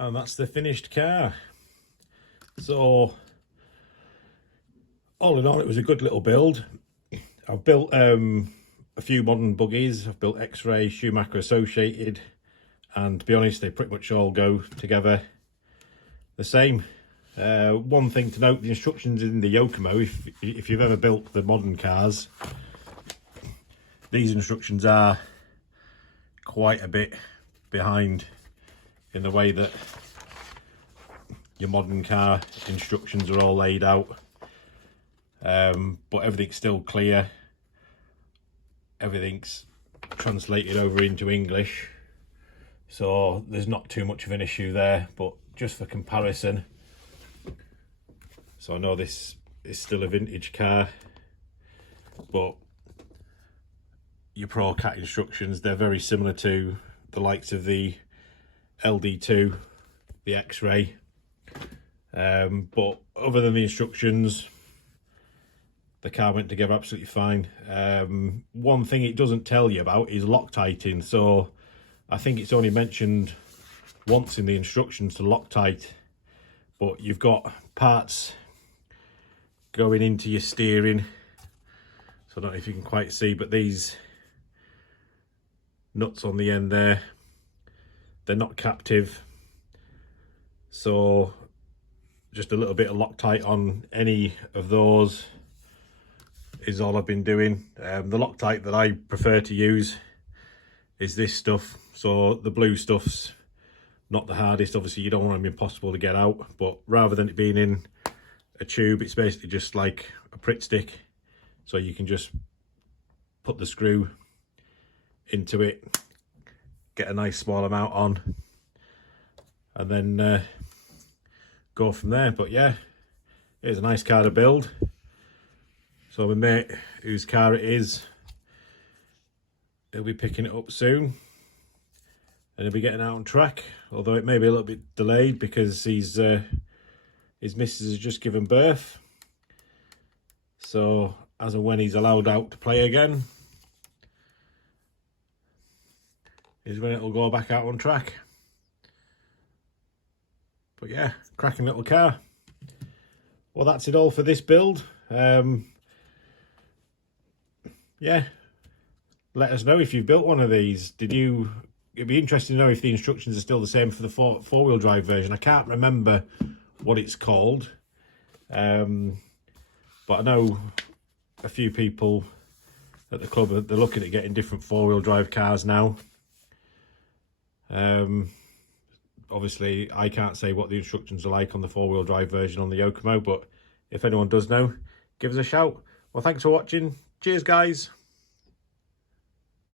And that's the finished car. So all in all, it was a good little build. I've built a few modern buggies. I've built X-Ray, Schumacher Associated, and to be honest, they pretty much all go together the same. One thing to note, the instructions in the Yokomo, if you've ever built the modern cars, these instructions are quite a bit behind in the way that your modern car instructions are all laid out. But everything's still clear. Everything's translated over into English, so there's not too much of an issue there. But just for comparison, so I know this is still a vintage car, but your Pro Cat instructions, they're very similar to the likes of the LD2, the X-Ray. But other than the instructions, the car went together absolutely fine. One thing it doesn't tell you about is Loctiting. So I think it's only mentioned once in the instructions to Loctite, but you've got parts going into your steering. So I don't know if you can quite see, but these nuts on the end there, they're not captive. So just a little bit of Loctite on any of those is all I've been doing. The Loctite that I prefer to use is this stuff. So the blue stuff's not the hardest. Obviously you don't want them impossible to get out, but rather than it being in a tube, it's basically just like a Pritt stick. So you can just put the screw into it, get a nice small amount on, and then go from there. But yeah, it's a nice car to build. So my mate, whose car it is, he'll be picking it up soon and he'll be getting out on track, although it may be a little bit delayed because his missus has just given birth. So as and when he's allowed out to play again is when it'll go back out on track. But yeah, cracking little car. Well, that's it all for this build. Yeah, let us know if you've built one of these. It'd be interesting to know if the instructions are still the same for the four-wheel drive version. I can't remember what it's called, but I know a few people at the club, they're looking at getting different four-wheel drive cars now. Obviously I can't say what the instructions are like on the four-wheel drive version on the Yokomo, but if anyone does know, give us a shout. Well, thanks for watching. Cheers, guys.